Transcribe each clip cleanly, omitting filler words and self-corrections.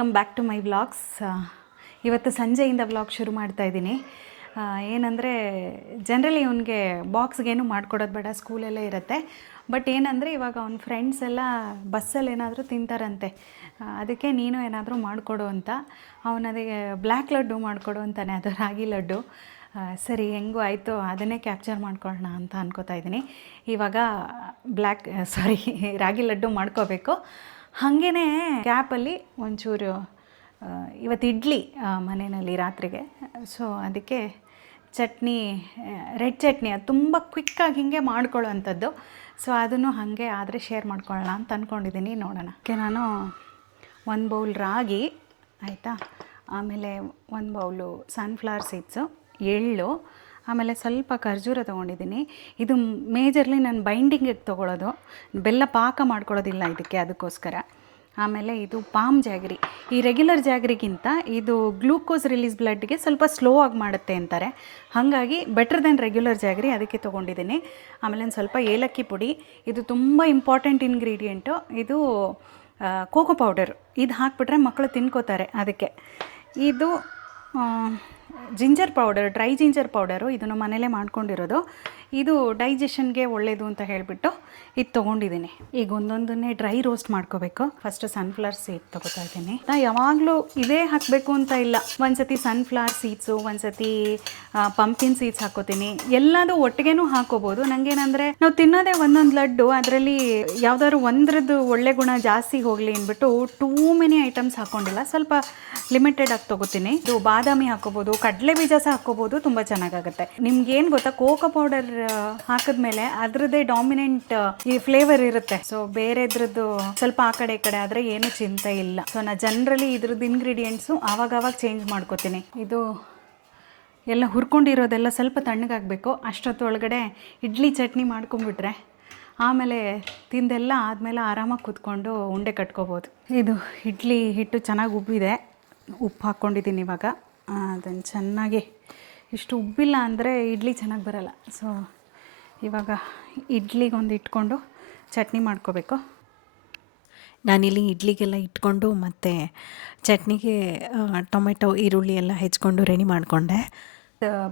Welcome back to my vlogs. ಇವತ್ತು ಸಂಜೆಯಿಂದ vlog ಶುರು ಮಾಡ್ತಾ ಇದ್ದೀನಿ. ಏನಂದರೆ ಜನರಲಿ ಅವನಿಗೆ ಬಾಕ್ಸ್ಗೇನು ಮಾಡ್ಕೊಡೋದು ಬೇಡ, ಸ್ಕೂಲಲ್ಲೇ ಇರುತ್ತೆ. ಬಟ್ ಏನಂದರೆ ಇವಾಗ ಅವ್ನ ಫ್ರೆಂಡ್ಸ್ ಎಲ್ಲ ಬಸ್ಸಲ್ಲಿ ಏನಾದರೂ ತಿಂತಾರಂತೆ, ಅದಕ್ಕೆ ನೀನು ಏನಾದರೂ ಮಾಡಿಕೊಡು ಅಂತ. ಅವನದಿಗೆ ಬ್ಲ್ಯಾಕ್ ಲಡ್ಡು ಮಾಡಿಕೊಡು ಅಂತಾನೆ, ಅದು ರಾಗಿ ಲಡ್ಡು. ಸರಿ ಹೆಂಗೂ ಆಯಿತು, ಅದನ್ನೇ ಕ್ಯಾಪ್ಚರ್ ಮಾಡ್ಕೊಳ್ಳೋಣ ಅಂತ ಅನ್ಕೋತಾ ಇದ್ದೀನಿ. ಇವಾಗ ರಾಗಿ ಲಡ್ಡು ಮಾಡ್ಕೋಬೇಕು. ಹಾಗೇ ಕ್ಯಾಪಲ್ಲಿ ಒಂಚೂರು ಇವತ್ತು ಇಡ್ಲಿ ಮನೆಯಲ್ಲಿ ರಾತ್ರಿಗೆ, ಸೊ ಅದಕ್ಕೆ ಚಟ್ನಿ, ರೆಡ್ ಚಟ್ನಿ, ಅದು ತುಂಬ ಕ್ವಿಕ್ಕಾಗಿ ಹಿಂಗೆ ಮಾಡ್ಕೊಳ್ಳೋ ಅಂಥದ್ದು. ಸೊ ಅದನ್ನು ಹಾಗೆ ಆದರೆ ಶೇರ್ ಮಾಡ್ಕೊಳ್ಳೋಣ ಅಂತ ಅಂದ್ಕೊಂಡಿದ್ದೀನಿ. ನೋಡೋಣ. ನಾನು 1 ಬೌಲ್ ರಾಗಿ ಆಯಿತಾ, ಆಮೇಲೆ 1 ಬೌಲು ಸನ್ಫ್ಲವರ್ ಸೀಡ್ಸು, ಎಳ್ಳು, ಆಮೇಲೆ ಸ್ವಲ್ಪ ಖರ್ಜೂರ ತೊಗೊಂಡಿದ್ದೀನಿ. ಇದು ಮೇಜರ್ಲಿ ನಾನು ಬೈಂಡಿಂಗಿಗೆ ತೊಗೊಳ್ಳೋದು, ಬೆಲ್ಲ ಪಾಕ ಮಾಡ್ಕೊಳ್ಳೋದಿಲ್ಲ ಇದಕ್ಕೆ, ಅದಕ್ಕೋಸ್ಕರ. ಆಮೇಲೆ ಇದು ಪಾಮ್ ಜಾಗ್ರಿ. ಈ ರೆಗ್ಯುಲರ್ ಜಾಗ್ರಿಗಿಂತ ಇದು ಗ್ಲೂಕೋಸ್ ರಿಲೀಸ್ ಬ್ಲಡ್ಗೆ ಸ್ವಲ್ಪ ಸ್ಲೋ ಆಗಿ ಮಾಡುತ್ತೆ ಅಂತಾರೆ, ಹಾಗಾಗಿ ಬೆಟರ್ ದೆನ್ ರೆಗ್ಯುಲರ್ ಜಾಗ್ರಿ, ಅದಕ್ಕೆ ತೊಗೊಂಡಿದ್ದೀನಿ. ಆಮೇಲೆ ಒಂದು ಸ್ವಲ್ಪ ಏಲಕ್ಕಿ ಪುಡಿ, ಇದು ತುಂಬ ಇಂಪಾರ್ಟೆಂಟ್ ಇಂಗ್ರೀಡಿಯೆಂಟು. ಇದು ಕೋಕೋ ಪೌಡರು, ಇದು ಹಾಕಿಬಿಟ್ರೆ ಮಕ್ಕಳು ತಿನ್ಕೋತಾರೆ, ಅದಕ್ಕೆ. ಇದು ginger powder, dry ginger powder, ಇದನ್ನು ಮನೇಲೇ ಮಾಡ್ಕೊಂಡಿರೋದು. ಇದು ಡೈಜೆಷನ್ಗೆ ಒಳ್ಳೆಯದು ಅಂತ ಹೇಳಿಬಿಟ್ಟು ಇದು ತೊಗೊಂಡಿದ್ದೀನಿ. ಈಗ ಒಂದೊಂದನ್ನೇ ಡ್ರೈ ರೋಸ್ಟ್ ಮಾಡ್ಕೋಬೇಕು. ಫಸ್ಟು ಸನ್ಫ್ಲವರ್ ಸೀಡ್ ತೊಗೋತಾ ಇದ್ದೀನಿ. ಯಾವಾಗಲೂ ಇದೇ ಹಾಕಬೇಕು ಅಂತ ಇಲ್ಲ, ಒಂದ್ಸತಿ ಸನ್ಫ್ಲವರ್ ಸೀಡ್ಸು, ಒಂದ್ಸತಿ ಪಂಪ್ಕಿನ್ ಸೀಡ್ಸ್ ಹಾಕೋತೀನಿ. ಎಲ್ಲದೂ ಒಟ್ಟಿಗೆನೂ ಹಾಕೋಬೋದು. ನನಗೇನಂದರೆ ನಾವು ತಿನ್ನೋದೇ ಒಂದೊಂದು ಲಡ್ಡು, ಅದರಲ್ಲಿ ಯಾವುದಾದ್ರು ಒಂದ್ರದ್ದು ಒಳ್ಳೆ ಗುಣ ಜಾಸ್ತಿ ಹೋಗಲಿ ಅಂದ್ಬಿಟ್ಟು ಟೂ ಮೆನಿ ಐಟಮ್ಸ್ ಹಾಕ್ಕೊಂಡಿಲ್ಲ, ಸ್ವಲ್ಪ ಲಿಮಿಟೆಡ್ ಆಗಿ ತೊಗೋತೀನಿ. ಇದು ಬಾದಾಮಿ ಹಾಕೋಬೋದು, ಕಡಲೆ ಬೀಜ ಸಹ ಹಾಕೋಬೋದು, ತುಂಬ ಚೆನ್ನಾಗಾಗುತ್ತೆ. ನಿಮ್ಗೇನು ಗೊತ್ತಾ, ಕೋಕೋ ಪೌಡರ್ ಹಾಕಿದ್ಮೇಲೆ ಅದರದ್ದೇ ಡಾಮಿನೆಂಟ್ ಈ ಫ್ಲೇವರ್ ಇರುತ್ತೆ. ಸೊ ಬೇರೆದ್ರದ್ದು ಸ್ವಲ್ಪ ಆ ಕಡೆ ಈ ಕಡೆ ಆದರೆ ಏನು ಚಿಂತೆ ಇಲ್ಲ. ಸೊ ನಾನು ಜನರಲಿ ಇದ್ರದ್ದು ಇಂಗ್ರೀಡಿಯೆಂಟ್ಸು ಆವಾಗವಾಗ ಚೇಂಜ್ ಮಾಡ್ಕೋತೀನಿ. ಇದು ಎಲ್ಲ ಹುರ್ಕೊಂಡಿರೋದೆಲ್ಲ ಸ್ವಲ್ಪ ತಣ್ಣಗಾಗಬೇಕು. ಅಷ್ಟೊತ್ತೊಳಗಡೆ ಇಡ್ಲಿ ಚಟ್ನಿ ಮಾಡ್ಕೊಂಬಿಟ್ರೆ ಆಮೇಲೆ ತಿಂದೆಲ್ಲ ಆದಮೇಲೆ ಆರಾಮಾಗಿ ಕೂತ್ಕೊಂಡು ಉಂಡೆ ಕಟ್ಕೋಬೋದು. ಇದು ಇಡ್ಲಿ ಹಿಟ್ಟು ಚೆನ್ನಾಗಿ ಉಬ್ಬಿದೆ, ಉಪ್ಪು ಹಾಕ್ಕೊಂಡಿದ್ದೀನಿ ಇವಾಗ. ಅದನ್ನು ಚೆನ್ನಾಗಿ, ಇಷ್ಟು ಉಬ್ಬಿಲ್ಲ ಅಂದರೆ ಇಡ್ಲಿ ಚೆನ್ನಾಗಿ ಬರಲ್ಲ. ಸೊ ಇವಾಗ ಇಡ್ಲಿಗೊಂದು ಇಟ್ಕೊಂಡು ಚಟ್ನಿ ಮಾಡ್ಕೋಬೇಕು. ನಾನಿಲ್ಲಿ ಇಡ್ಲಿಗೆಲ್ಲ ಇಟ್ಕೊಂಡು ಮತ್ತು ಚಟ್ನಿಗೆ ಟೊಮೆಟೊ, ಈರುಳ್ಳಿ ಎಲ್ಲ ಹೆಚ್ಕೊಂಡು ರೆಡಿ ಮಾಡಿಕೊಂಡೆ.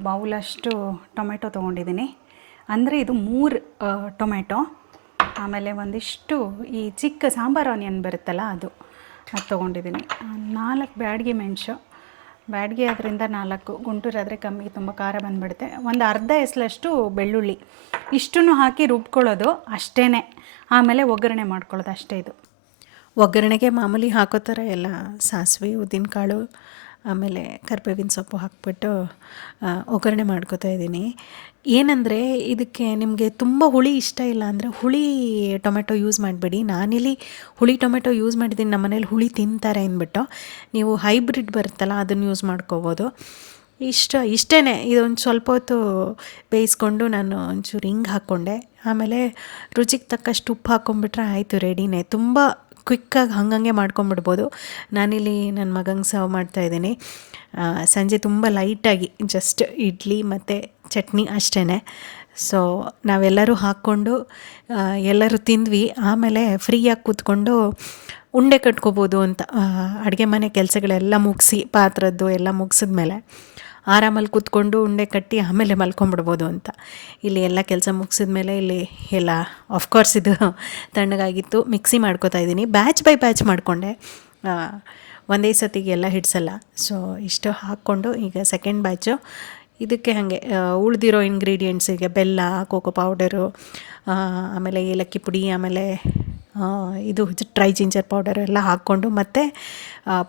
ಬೌಲಷ್ಟು ಟೊಮೆಟೊ ತೊಗೊಂಡಿದ್ದೀನಿ. ಅಂದರೆ ಇದು 3 ಟೊಮೆಟೊ, ಆಮೇಲೆ ಒಂದಿಷ್ಟು ಈ ಚಿಕ್ಕ ಸಾಂಬಾರು ಆನಿಯನ್ ಬರುತ್ತಲ್ಲ, ಅದು ತೊಗೊಂಡಿದ್ದೀನಿ. 4 ಬ್ಯಾಡಗಿ ಮೆಣಸು, ಬ್ಯಾಡಗಿ ಅದರಿಂದ 4, ಗುಂಟೂರಾದರೆ ಕಮ್ಮಿ, ತುಂಬ ಖಾರ ಬಂದುಬಿಡುತ್ತೆ. ಒಂದು ಅರ್ಧ ಎಸಲಷ್ಟು ಬೆಳ್ಳುಳ್ಳಿ, ಇಷ್ಟನ್ನು ಹಾಕಿ ರುಬ್ಕೊಳ್ಳೋದು ಅಷ್ಟೇ. ಆಮೇಲೆ ಒಗ್ಗರಣೆ ಮಾಡ್ಕೊಳ್ಳೋದು ಅಷ್ಟೇ. ಇದು ಒಗ್ಗರಣೆಗೆ ಮಾಮೂಲಿ ಹಾಕೋ ಥರ ಎಲ್ಲ ಸಾಸಿವೆ, ಉದ್ದಿನಕಾಳು, ಆಮೇಲೆ ಕರಿಬೇವಿನ ಸೊಪ್ಪು ಹಾಕ್ಬಿಟ್ಟು ಒಗ್ಗರಣೆ ಮಾಡ್ಕೋತಾ ಇದ್ದೀನಿ. ಏನಂದರೆ ಇದಕ್ಕೆ ನಿಮಗೆ ತುಂಬ ಹುಳಿ ಇಷ್ಟ ಇಲ್ಲ ಅಂದರೆ ಹುಳಿ ಟೊಮೆಟೊ ಯೂಸ್ ಮಾಡಬೇಡಿ. ನಾನಿಲ್ಲಿ ಹುಳಿ ಟೊಮೆಟೊ ಯೂಸ್ ಮಾಡಿದ್ದೀನಿ, ನಮ್ಮ ಮನೇಲಿ ಹುಳಿ ತಿಂತಾರೆ ಅಂದ್ಬಿಟ್ಟು. ನೀವು ಹೈಬ್ರಿಡ್ ಬರುತ್ತಲ್ಲ, ಅದನ್ನು ಯೂಸ್ ಮಾಡ್ಕೋಬೋದು. ಇಷ್ಟೇ. ಇದೊಂದು ಸ್ವಲ್ಪ ಹೊತ್ತು ಬೇಯಿಸ್ಕೊಂಡು ನಾನು ಒಂಚೂರು ಹಿಂಗೆ ಹಾಕ್ಕೊಂಡೆ. ಆಮೇಲೆ ರುಚಿಗೆ ತಕ್ಕಷ್ಟು ಉಪ್ಪು ಹಾಕ್ಕೊಂಬಿಟ್ರೆ ಆಯಿತು, ರೆಡಿನೇ. ತುಂಬ ಕ್ವಿಕ್ಕಾಗಿ ಹಂಗಂಗೆ ಮಾಡ್ಕೊಂಬಿಡ್ಬೋದು. ನಾನಿಲ್ಲಿ ನನ್ನ ಮಗಂಗೆ ಸರ್ವ್ ಮಾಡ್ತಾಯಿದ್ದೀನಿ. ಸಂಜೆ ತುಂಬ ಲೈಟಾಗಿ ಜಸ್ಟ್ ಇಡ್ಲಿ ಮತ್ತು ಚಟ್ನಿ ಅಷ್ಟೇ. ಸೊ ನಾವೆಲ್ಲರೂ ಹಾಕ್ಕೊಂಡು ಎಲ್ಲರೂ ತಿಂದ್ವಿ. ಆಮೇಲೆ ಫ್ರೀಯಾಗಿ ಕೂತ್ಕೊಂಡು ಉಂಡೆ ಕಟ್ಕೋಬೋದು ಅಂತ, ಅಡುಗೆ ಮನೆ ಕೆಲಸಗಳೆಲ್ಲ ಮುಗಿಸಿ, ಪಾತ್ರದ್ದು ಎಲ್ಲ ಮುಗಿಸಿದ್ಮೇಲೆ ಆರಾಮಲ್ಲಿ ಕೂತ್ಕೊಂಡು ಉಂಡೆ ಕಟ್ಟಿ ಆಮೇಲೆ ಮಲ್ಕೊಂಬಿಡ್ಬೋದು ಅಂತ. ಇಲ್ಲಿ ಎಲ್ಲ ಕೆಲಸ ಮುಗಿಸಿದ್ಮೇಲೆ ಇಲ್ಲಿ ಎಲ್ಲ ಆಫ್ಕೋರ್ಸ್ ಇದು ತಣ್ಣಗಾಗಿತ್ತು, ಮಿಕ್ಸಿ ಮಾಡ್ಕೋತಾ ಇದ್ದೀನಿ. ಬ್ಯಾಚ್ ಬೈ ಬ್ಯಾಚ್ ಮಾಡಿಕೊಂಡೆ, ಒಂದೇ ಸತಿಗೆ ಎಲ್ಲ ಹಿಡ್ಸಲ್ಲ. ಸೊ ಇಷ್ಟು ಹಾಕ್ಕೊಂಡು ಈಗ ಸೆಕೆಂಡ್ ಬ್ಯಾಚು. ಇದಕ್ಕೆ ಹಾಗೆ ಉಳಿದಿರೋ ಇಂಗ್ರೀಡಿಯೆಂಟ್ಸಿಗೆ ಬೆಲ್ಲ, ಕೋಕೋ ಪೌಡರು, ಆಮೇಲೆ ಏಲಕ್ಕಿ ಪುಡಿ, ಆಮೇಲೆ ಇದು ಡ್ರೈ ಜಿಂಜರ್ ಪೌಡರ್ ಎಲ್ಲ ಹಾಕ್ಕೊಂಡು ಮತ್ತೆ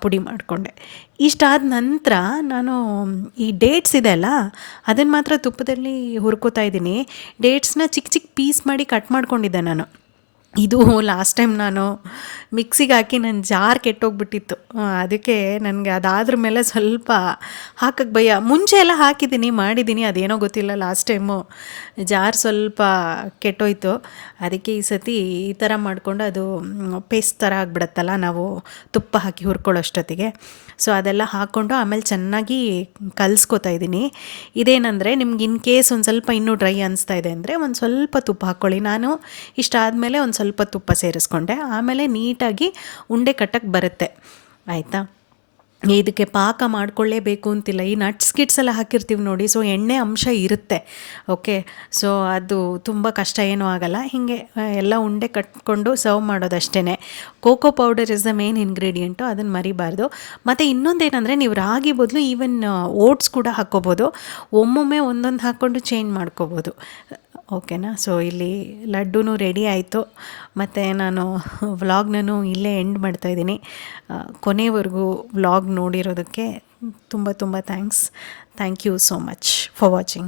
ಪುಡಿ ಮಾಡಿಕೊಂಡೆ. ಇಷ್ಟಾದ ನಂತರ ನಾನು ಈ ಡೇಟ್ಸ್ ಇದೆ ಅಲ್ಲ, ಅದನ್ನು ಮಾತ್ರ ತುಪ್ಪದಲ್ಲಿ ಹುರ್ಕೋತಾ ಇದ್ದೀನಿ. ಡೇಟ್ಸ್ನ ಚಿಕ್ಕ ಚಿಕ್ಕ ಪೀಸ್ ಮಾಡಿ ಕಟ್ ಮಾಡ್ಕೊಂಡಿದ್ದೆ ನಾನು. ಇದು ಲಾಸ್ಟ್ ಟೈಮ್ ನಾನು ಮಿಕ್ಸಿಗೆ ಹಾಕಿ ನನ್ನ ಜಾರ್ ಕೆಟ್ಟೋಗ್ಬಿಟ್ಟಿತ್ತು, ಅದಕ್ಕೆ ನನಗೆ ಅದಾದ್ರ ಮೇಲೆ ಸ್ವಲ್ಪ ಹಾಕಕ್ಕೆ ಭಯ. ಮುಂಚೆ ಎಲ್ಲ ಹಾಕಿದ್ದೀನಿ, ಮಾಡಿದ್ದೀನಿ, ಅದೇನೋ ಗೊತ್ತಿಲ್ಲ, ಲಾಸ್ಟ್ ಟೈಮು ಜಾರ್ ಸ್ವಲ್ಪ ಕೆಟ್ಟೋಯ್ತು. ಅದಕ್ಕೆ ಈ ಸತಿ ಈ ಥರ ಮಾಡಿಕೊಂಡು ಅದು ಪೇಸ್ಟ್ ಥರ ಆಗಿಬಿಡತ್ತಲ್ಲ ನಾವು ತುಪ್ಪ ಹಾಕಿ ಹುರ್ಕೊಳ್ಳೋಷ್ಟೊತ್ತಿಗೆ. ಸೊ ಅದೆಲ್ಲ ಹಾಕ್ಕೊಂಡು ಆಮೇಲೆ ಚೆನ್ನಾಗಿ ಕಲಿಸ್ಕೊತಾ ಇದ್ದೀನಿ. ಇದೇನೆಂದರೆ ನಿಮ್ಗೆ ಇನ್ ಕೇಸ್ ಒಂದು ಸ್ವಲ್ಪ ಇನ್ನೂ ಡ್ರೈ ಅನಿಸ್ತಾ ಇದೆ ಅಂದರೆ ಒಂದು ಸ್ವಲ್ಪ ತುಪ್ಪ ಹಾಕ್ಕೊಳ್ಳಿ. ನಾನು ಇಷ್ಟಾದಮೇಲೆ ಒಂದು ಸ್ವಲ್ಪ ತುಪ್ಪ ಸೇರಿಸ್ಕೊಂಡೆ. ಆಮೇಲೆ ನೀಟಾಗಿ ಉಂಡೆ ಕಟ್ಟಕ್ಕೆ ಬರುತ್ತೆ. ಆಯಿತಾ. ಇದಕ್ಕೆ ಪಾಕ ಮಾಡ್ಕೊಳ್ಳೇಬೇಕು ಅಂತಿಲ್ಲ. ಈ ನಟ್ಸ್ ಗಿಟ್ಸ್ ಎಲ್ಲ ಹಾಕಿರ್ತೀವಿ ನೋಡಿ, ಸೊ ಎಣ್ಣೆ ಅಂಶ ಇರುತ್ತೆ. ಓಕೆ, ಸೊ ಅದು ತುಂಬ ಕಷ್ಟ ಏನೂ ಆಗಲ್ಲ. ಹೀಗೆ ಎಲ್ಲ ಉಂಡೆ ಕಟ್ಕೊಂಡು ಸರ್ವ್ ಮಾಡೋದಷ್ಟೇ. Cocoa powder is the main ingredient, ಅದನ್ನು ಮರಿಬಾರ್ದು. ಮತ್ತು ಇನ್ನೊಂದೇನೆಂದರೆ, ನೀವು ರಾಗಿ ಬದಲು ಈವನ್ ಓಟ್ಸ್ ಕೂಡ ಹಾಕ್ಕೋಬೋದು. ಒಮ್ಮೊಮ್ಮೆ ಒಂದೊಂದು ಹಾಕ್ಕೊಂಡು ಚೇಂಜ್ ಮಾಡ್ಕೋಬೋದು. ಓಕೆನಾ. ಸೊ ಇಲ್ಲಿ ಲಡ್ಡು ರೆಡಿ ಆಯಿತು. ಮತ್ತು ನಾನು ವ್ಲಾಗ್ನೂ ಇಲ್ಲೇ ಎಂಡ್ ಮಾಡ್ತಾಯಿದ್ದೀನಿ. ಕೊನೆವರೆಗೂ ವ್ಲಾಗ್ ನೋಡಿರೋದಕ್ಕೆ ತುಂಬ ತುಂಬ thanks. Thank you so much for watching.